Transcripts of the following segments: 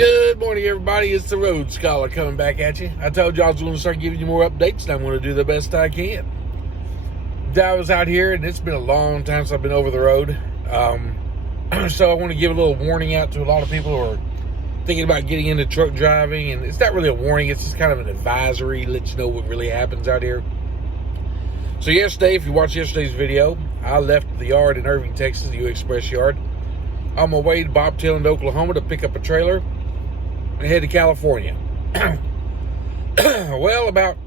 Good morning, everybody. It's the Road Scholar coming back at you. I told you I was going to start giving you more updates, and I'm going to do the best I can. I was out here, and it's been a long time since I've been over the road. So I want to give a little warning out to a lot of people who are thinking about getting into truck driving. And it's not really a warning. It's just kind of an advisory, let you know what really happens out here. So yesterday, if you watched yesterday's video, I left the yard in Irving, Texas, the U Express yard, on my way to Bobtail in Oklahoma to pick up a trailer and head to California. Well, about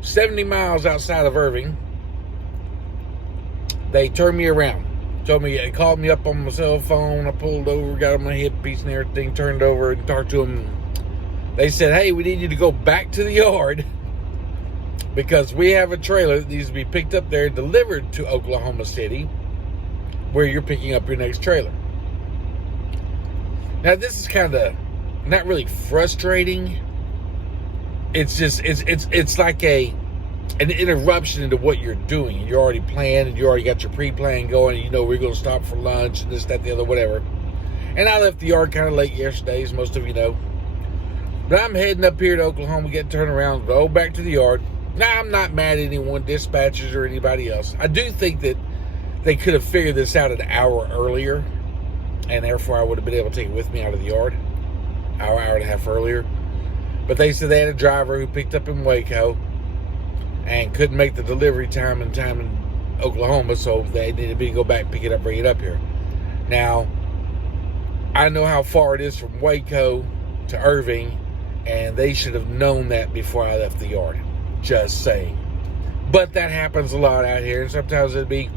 70 miles outside of Irving, they turned me around. They called me up on my cell phone. I pulled over, got on my headpiece and everything, turned over and talked to them. They said, hey, we need you to go back to the yard because we have a trailer that needs to be picked up there and delivered to Oklahoma City, where you're picking up your next trailer. Now, this is kind of not really frustrating. It's just it's like an interruption into what you're doing. You're already planned, and you already got your pre-plan going. And you know we're going to stop for lunch and this, that, the other, whatever. And I left the yard kind of late yesterday, as most of you know. But I'm heading up here to Oklahoma, get turned around, go back to the yard. Now, I'm not mad at anyone, dispatchers or anybody else. I do think that they could have figured this out an hour earlier, and therefore I would have been able to take it with me out of the yard hour and a half earlier. But they said they had a driver who picked up in Waco and couldn't make the delivery time in Oklahoma, so they needed me to go back, pick it up, bring it up here. Now, I know how far it is from Waco to Irving, and they should have known that before I left the yard. Just saying. But that happens a lot out here, and sometimes it'd be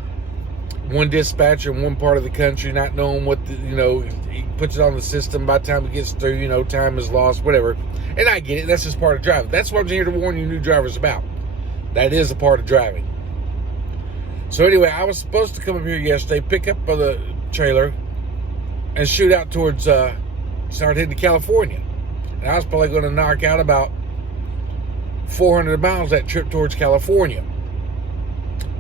one dispatcher in one part of the country not knowing what he puts it on the system. By the time it gets through, time is lost, whatever. And I get it. That's just part of driving. That's what I'm here to warn you new drivers about. That is a part of driving. So anyway, I was supposed to come up here yesterday, pick up the trailer, and shoot out towards, start heading to California. And I was probably going to knock out about 400 miles that trip towards California.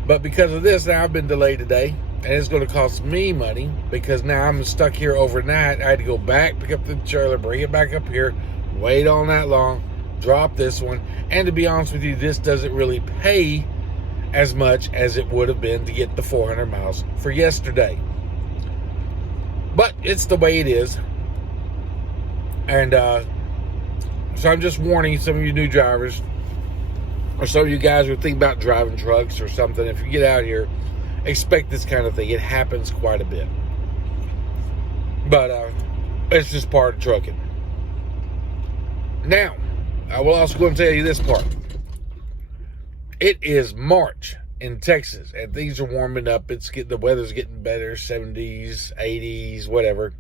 But because of this, now I've been delayed today, and it's going to cost me money because now I'm stuck here overnight. I had to go back, pick up the trailer, bring it back up here, wait all night long, drop this one. And to be honest with you, this doesn't really pay as much as it would have been to get the 400 miles for yesterday. But it's the way it is. And so I'm just warning some of you new drivers, or some of you guys who think about driving trucks or something, if you get out here, expect this kind of thing. It happens quite a bit. But it's just part of trucking. Now, I will also go and tell you this part. It is March in Texas, and things are warming up. The weather's getting better, 70s, 80s, whatever.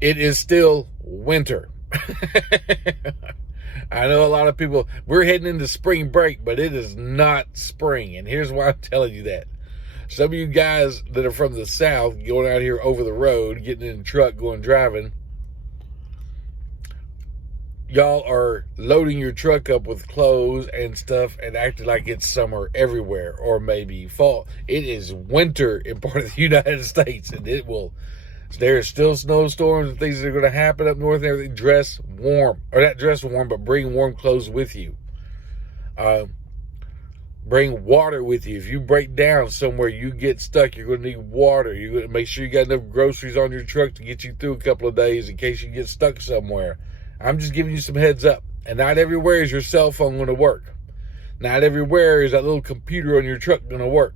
It is still winter. I know a lot of people, we're heading into spring break, but it is not spring. And here's why I'm telling you that. Some of you guys that are from the South going out here over the road, getting in a truck, going driving, y'all are loading your truck up with clothes and stuff and acting like it's summer everywhere, or maybe fall. It is winter in part of the United States, and there's still snowstorms and things that are going to happen up north and everything. Dress warm. Or not dress warm, but bring warm clothes with you. Bring water with you. If you break down somewhere, you get stuck, you're going to need water. You're going to make sure you got enough groceries on your truck to get you through a couple of days in case you get stuck somewhere. I'm just giving you some heads up. And not everywhere is your cell phone going to work. Not everywhere is that little computer on your truck going to work.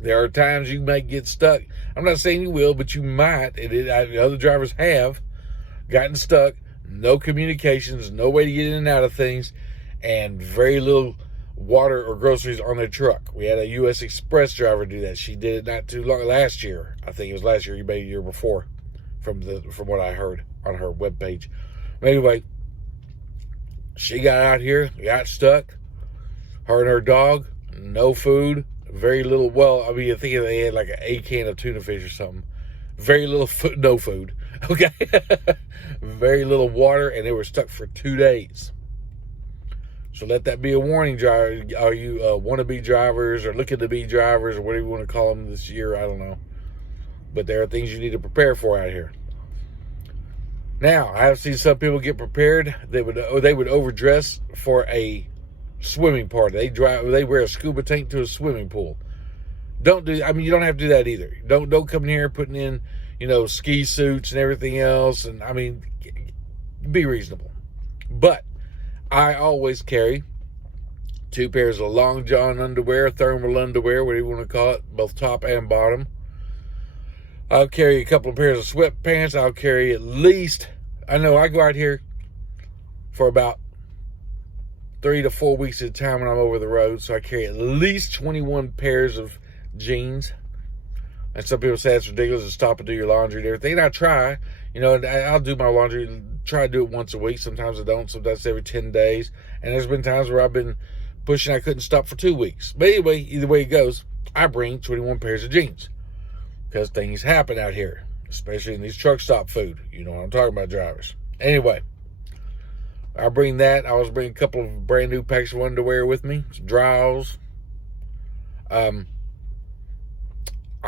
There are times you might get stuck. I'm not saying you will, but you might. Other drivers have gotten stuck. No communications, no way to get in and out of things, and very little water or groceries on their truck. We had a U.S. Express driver do that. She did it not too long, last year. I think it was last year, maybe a year before, from what I heard on her webpage. But anyway, she got out here, got stuck. Her and her dog, no food. Very little, I think they had like a can of tuna fish or something. Very little food, no food, okay? Very little water, and they were stuck for 2 days. So let that be a warning, driver. Are you wannabe drivers or looking to be drivers or whatever you want to call them this year? I don't know. but there are things you need to prepare for out here. Now, I have seen some people get prepared. They would overdress for a swimming party. They wear a scuba tank to a swimming pool. You don't have to do that either. Don't come in here putting in, ski suits and everything else. And be reasonable. But I always carry 2 pairs of long john underwear, thermal underwear, whatever you want to call it, both top and bottom. I'll carry a couple of pairs of sweatpants. I'll carry at least, I know I go out here for about 3 to 4 weeks at a time when I'm over the road. So I carry at least 21 pairs of jeans. And some people say it's ridiculous to stop and do your laundry and everything. And I try, I'll do my laundry, try to do it once a week. Sometimes I don't. Sometimes every 10 days. And there's been times where I've been pushing, I couldn't stop for 2 weeks. But anyway, either way it goes, I bring 21 pairs of jeans. Because things happen out here, especially in these truck stop food. You know what I'm talking about, drivers. Anyway, I bring that. I always bring a couple of brand new packs of underwear with me, some drawers. I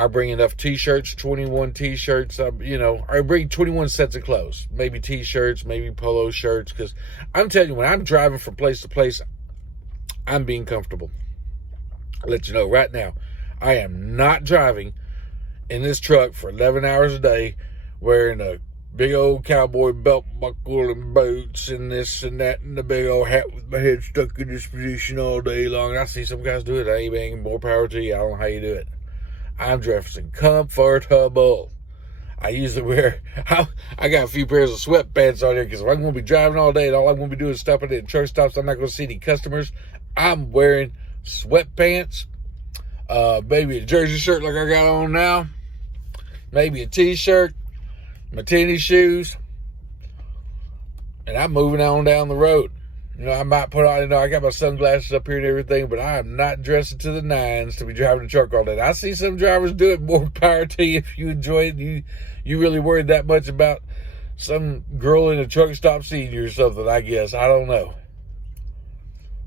bring enough t-shirts, 21 t-shirts. I bring 21 sets of clothes, maybe t-shirts, maybe polo shirts. Because I'm telling you, when I'm driving from place to place, I'm being comfortable. I'll let you know right now, I am not driving in this truck for 11 hours a day wearing a big old cowboy belt buckle and boots and this and that and the big old hat with my head stuck in this position all day long. And I see some guys do it. I ain't more power to you. I don't know how you do it. I'm dressing comfortable. I usually wear, I got a few pairs of sweatpants on here because if I'm going to be driving all day and all I'm going to be doing is stopping at truck stops, I'm not going to see any customers. I'm wearing sweatpants, maybe a jersey shirt like I got on now, maybe a t-shirt, my tennis shoes, and I'm moving on down the road. I might put on, I got my sunglasses up here and everything, but I am not dressing to the nines to be driving a truck all day. I see some drivers do it. More power to you if you enjoy it. You really worried that much about some girl in a truck stop seeing you or something, I guess. I don't know.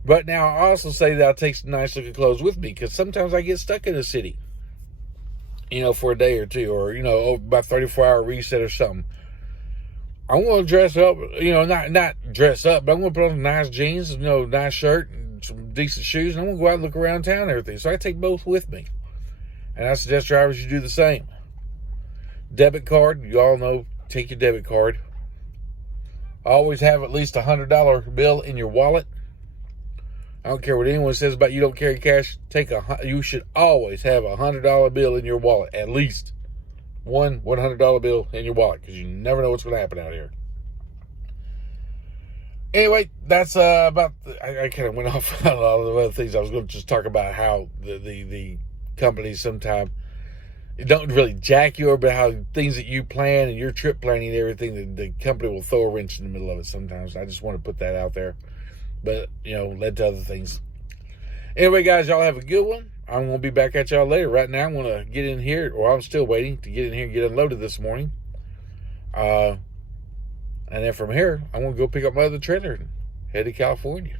But now I also say that I'll take some nice looking clothes with me because sometimes I get stuck in a city, for a day or two, or, about 34-hour reset or something. I'm going to dress up, not dress up, but I'm going to put on nice jeans, nice shirt and some decent shoes, and I'm going to go out and look around town and everything. So I take both with me. And I suggest drivers you do the same. Debit card, you all know, take your debit card. Always have at least $100 bill in your wallet. I don't care what anyone says about you don't carry cash. You should always have a $100 bill in your wallet, at least. One $100 bill in your wallet, because you never know what's going to happen out here. Anyway, that's about. I kind of went off on a lot of other things. I was going to just talk about how the companies sometimes don't really jack you, but how things that you plan and your trip planning and everything, the company will throw a wrench in the middle of it sometimes. I just want to put that out there, but led to other things. Anyway, guys, y'all have a good one. I'm going to be back at y'all later. Right now, I'm going to get in here, or I'm still waiting to get in here and get unloaded this morning. And then from here, I'm going to go pick up my other trailer and head to California.